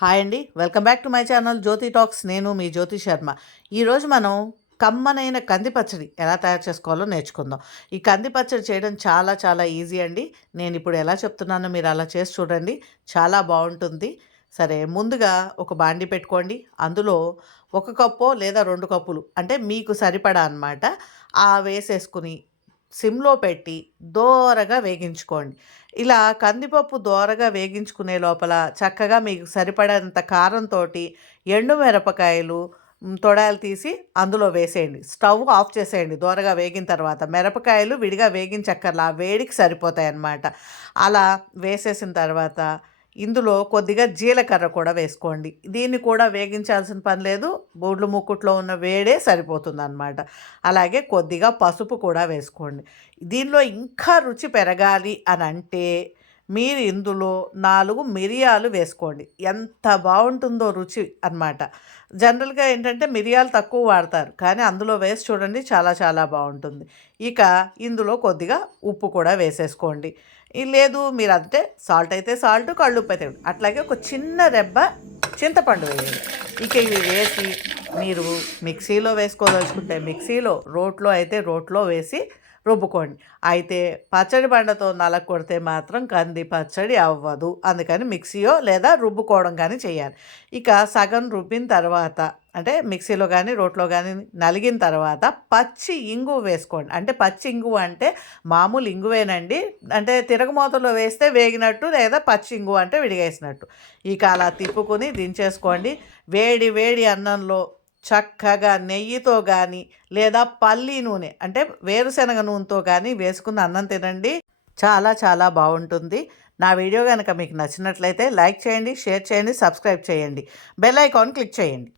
Hi అండి. Welcome back to my channel Jyothi talks. నేను మీ జ్యోతి శర్మ. ఈరోజు మనం కమ్మనైన కంది పచ్చడి ఎలా తయారు చేసుకోవాలో నేర్చుకుందాం. ఈ కంది పచ్చడి చేయడం చాలా చాలా ఈజీ అండి. నేను ఇప్పుడు ఎలా చెప్తున్నానో మీరు అలా చేసి చూడండి. చాలా బాగుంటుంది. సరే ముందుగా ఒక బాండి పెట్టుకోండి. అందులో ఒక కప్పు లేదా రెండు కప్పులు అంటే మీకు సరిపడా అనమాట ఆ వేసేసుకుని సిమ్లో పెట్టి దోరగా వేగించుకోండి. ఇలా కందిపప్పు దోరగా వేగించుకునే లోపల చక్కగా మీకు సరిపడేంత కారంతో ఎండు మిరపకాయలు తొడాలు తీసి అందులో వేసేయండి. స్టవ్ ఆఫ్ చేసేయండి దోరగా వేగిన తర్వాత. మిరపకాయలు విడిగా వేగించక్కర్లా ఆ వేడికి సరిపోతాయి అన్నమాట అలా వేసేసిన తర్వాత ఇందులో కొద్దిగా జీలకర్ర కూడా వేసుకోండి. దీన్ని కూడా వేగించాల్సిన పని లేదు. బూడ్లు ముక్కుట్లో ఉన్న వేడే సరిపోతుంది అనమాట అలాగే కొద్దిగా పసుపు కూడా వేసుకోండి. దీనిలో ఇంకా రుచి పెరగాలి అని అంటే మీరు ఇందులో నాలుగు మిరియాలు వేసుకోండి. ఎంత బాగుంటుందో రుచి అన్నమాట. జనరల్గా ఏంటంటే మిరియాలు తక్కువ వాడతారు. కానీ అందులో వేసి చూడండి చాలా చాలా బాగుంటుంది. ఇక ఇందులో కొద్దిగా ఉప్పు కూడా వేసేసుకోండి. లేదు మీరు అంటే సాల్ట్ అయితే సాల్ట్ కళ్ళుప్పు అయితే అట్లాగే ఒక చిన్న రెబ్బ చింతపండు వేయండి. ఇక ఇవి వేసి మీరు మిక్సీలో వేసుకోదలుచుకుంటే మిక్సీలో రోట్లో అయితే రోట్లో వేసి రుబ్బుకోండి. అయితే పచ్చడి బండతో నలగ కొడితే మాత్రం కంది పచ్చడి అవ్వదు. అందుకని మిక్సీయో లేదా రుబ్బుకోవడం కానీ చేయాలి. ఇక సగం రుబ్బిన తర్వాత అంటే మిక్సీలో కానీ రోట్లో కానీ నలిగిన తర్వాత పచ్చి ఇంగు వేసుకోండి. అంటే పచ్చి ఇంగు అంటే మామూలు ఇంగువేనండి. అంటే తిరగమూతలో వేస్తే వేగినట్టు లేదా పచ్చి ఇంగు అంటే విడిగేసినట్టు. ఇక అలా తిప్పుకొని దించేసుకోండి. వేడి వేడి అన్నంలో చక్కగా నెయ్యితో కానీ లేదా పల్లి నూనె అంటే వేరుశనగ నూనెతో కానీ వేసుకున్న అన్నం తినండి. చాలా చాలా బాగుంటుంది. నా వీడియో కనుక మీకు నచ్చినట్లయితే లైక్ చేయండి షేర్ చేయండి సబ్స్క్రైబ్ చేయండి. బెల్ ఐకాన్ క్లిక్ చేయండి.